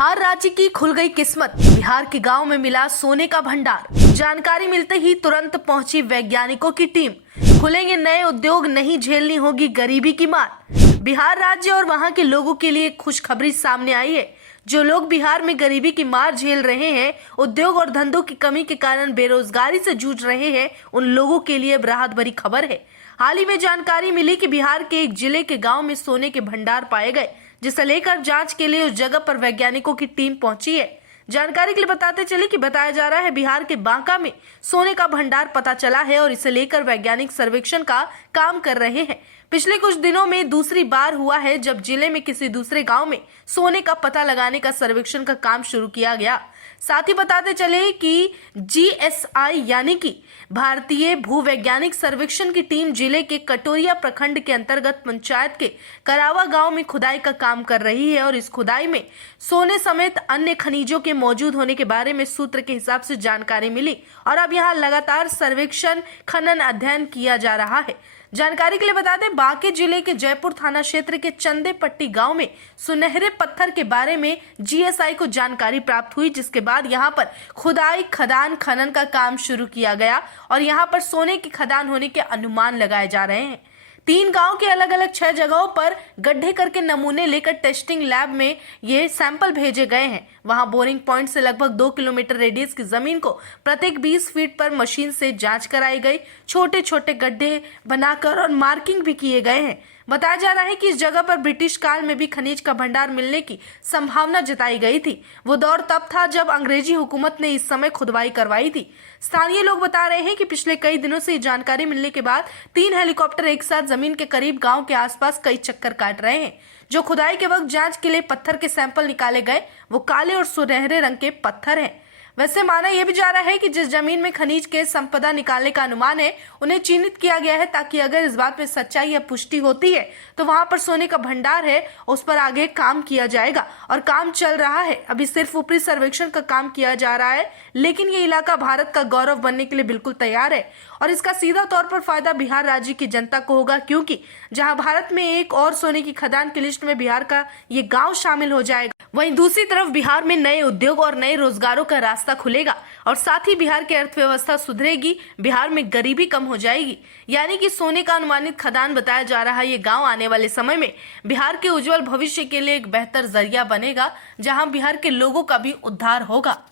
बिहार राज्य की खुल गई किस्मत। बिहार के गांव में मिला सोने का भंडार। जानकारी मिलते ही तुरंत पहुंची वैज्ञानिकों की टीम। खुलेंगे नए उद्योग, नहीं झेलनी होगी गरीबी की मार। बिहार राज्य और वहां के लोगों के लिए खुशखबरी सामने आई है। जो लोग बिहार में गरीबी की मार झेल रहे हैं, उद्योग और धंधों की कमी के कारण बेरोजगारी से जूझ रहे हैं, उन लोगों के लिए राहत भरी खबर है। हाल ही में जानकारी मिली कि बिहार के एक जिले के गांव में सोने के भंडार पाए गए, जिसे लेकर जांच के लिए उस जगह पर वैज्ञानिकों की टीम पहुंची है। जानकारी के लिए बताते चले कि बताया जा रहा है बिहार के बांका में सोने का भंडार पता चला है और इसे लेकर वैज्ञानिक सर्वेक्षण का काम कर रहे हैं। पिछले कुछ दिनों में दूसरी बार हुआ है जब जिले में किसी दूसरे गांव में सोने का पता लगाने का सर्वेक्षण का काम शुरू किया गया। साथ ही बताते चले कि जीएसआई यानी कि भारतीय भूवैज्ञानिक सर्वेक्षण की टीम जिले के कटोरिया प्रखंड के अंतर्गत पंचायत के करावा गांव में खुदाई का काम कर रही है और इस खुदाई में सोने समेत अन्य खनिजों के मौजूद होने के बारे में सूत्र के हिसाब से जानकारी मिली और अब यहां लगातार सर्वेक्षण खनन अध्ययन किया जा रहा है। जानकारी के लिए बता दें, बांके जिले के जयपुर थाना क्षेत्र के चंदेपट्टी गांव में सुनहरे पत्थर के बारे में जीएसआई को जानकारी प्राप्त हुई, जिसके बाद यहां पर खुदाई खदान खनन का काम शुरू किया गया और यहां पर सोने की खदान होने के अनुमान लगाए जा रहे हैं। 3 गांव के अलग अलग 6 जगहों पर गड्ढे करके नमूने लेकर टेस्टिंग लैब में ये सैंपल भेजे गए हैं। वहां बोरिंग पॉइंट से लगभग 2 किलोमीटर रेडियस की जमीन को प्रत्येक 20 फीट पर मशीन से जांच कराई गई। छोटे छोटे गड्ढे बनाकर और मार्किंग भी किए गए हैं। बताया जा रहा है कि इस जगह पर ब्रिटिश काल में भी खनिज का भंडार मिलने की संभावना जताई गई थी। वो दौर तब था जब अंग्रेजी हुकूमत ने इस समय खुदवाई करवाई थी। स्थानीय लोग बता रहे हैं कि पिछले कई दिनों से जानकारी मिलने के बाद 3 हेलीकॉप्टर एक साथ जमीन के करीब गांव के आसपास कई चक्कर काट रहे हैं। जो खुदाई के वक्त जांच के लिए पत्थर के सैंपल निकाले गए वो काले और सुनहरे रंग के पत्थर हैं। वैसे माना यह भी जा रहा है कि जिस जमीन में खनिज के संपदा निकालने का अनुमान है उन्हें चिन्हित किया गया है, ताकि अगर इस बात में सच्चाई या पुष्टि होती है तो वहां पर सोने का भंडार है, उस पर आगे काम किया जाएगा और काम चल रहा है। अभी सिर्फ ऊपरी सर्वेक्षण का काम किया जा रहा है, लेकिन ये इलाका भारत का गौरव बनने के लिए बिल्कुल तैयार है और इसका सीधा तौर पर फायदा बिहार राज्य की जनता को होगा, क्योंकि जहां भारत में एक और सोने की खदान की लिस्ट में बिहार का ये गांव शामिल हो जाएगा, वहीं दूसरी तरफ बिहार में नए उद्योग और नए रोजगारों का रास्ता खुलेगा और साथ ही बिहार की अर्थव्यवस्था सुधरेगी। बिहार में गरीबी कम हो जाएगी, यानी कि सोने का अनुमानित खदान बताया जा रहा है ये गांव आने वाले समय में बिहार के उज्जवल भविष्य के लिए एक बेहतर जरिया बनेगा, जहां बिहार के लोगों का भी उद्धार होगा।